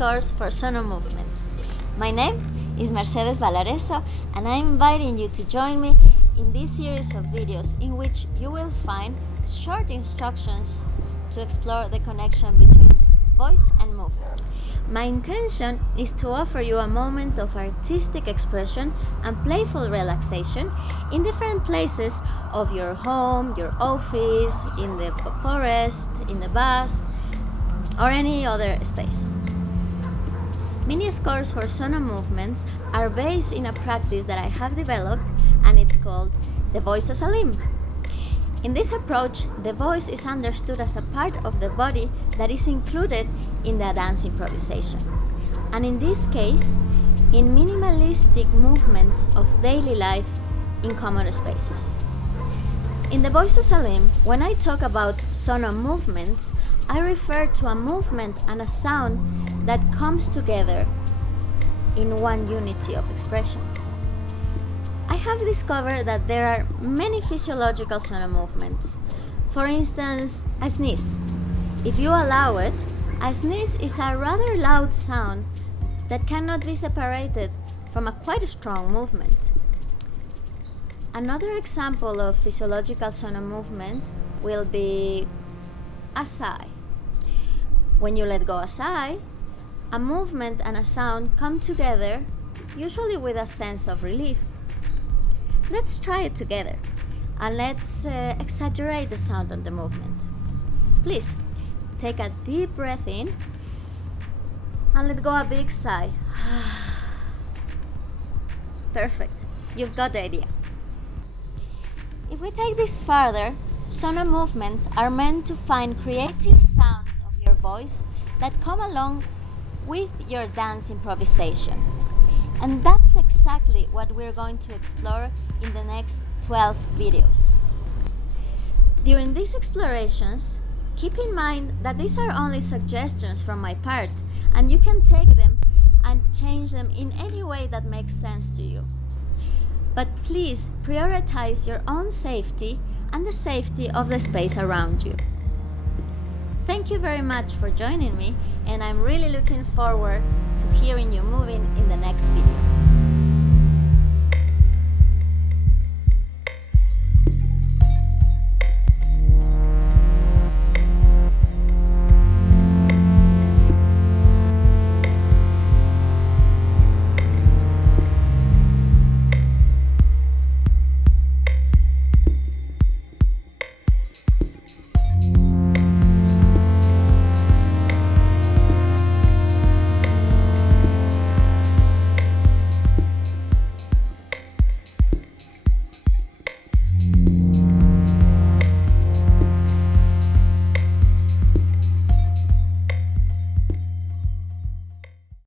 course for Sonomovements. My name is Mercedes Balarezo, and I'm inviting you to join me in this series of videos in which you will find short instructions to explore the connection between voice and movement. My intention is to offer you a moment of artistic expression and playful relaxation in different places of your home, your office, in the forest, in the bus, or any other space. Mini scores for Sonomovements are based in a practice that I have developed, and it's called the voice as a limb. In this approach, the voice is understood as a part of the body that is included in the dance improvisation, and in this case, in minimalistic movements of daily life in common spaces. In the voice as a limb, when I talk about Sonomovements, I refer to a movement and a sound that comes together in one unity of expression. I have discovered that there are many physiological Sonomovements. For instance, a sneeze. If you allow it, a sneeze is a rather loud sound that cannot be separated from a quite strong movement. Another example of physiological Sonomovement will be a sigh. When you let go a sigh, a movement and a sound come together, usually with a sense of relief. Let's try it together, and let's exaggerate the sound and the movement. Please, take a deep breath in and let go a big sigh. Perfect, you've got the idea. If we take this further, Sonomovements are meant to find creative sounds of your voice that come along with your dance improvisation. And that's exactly what we're going to explore in the next 12 videos. During these explorations, keep in mind that these are only suggestions from my part, and you can take them and change them in any way that makes sense to you. But please prioritize your own safety and the safety of the space around you. Thank you very much for joining me, and I'm really looking forward to hearing you moving in the next video.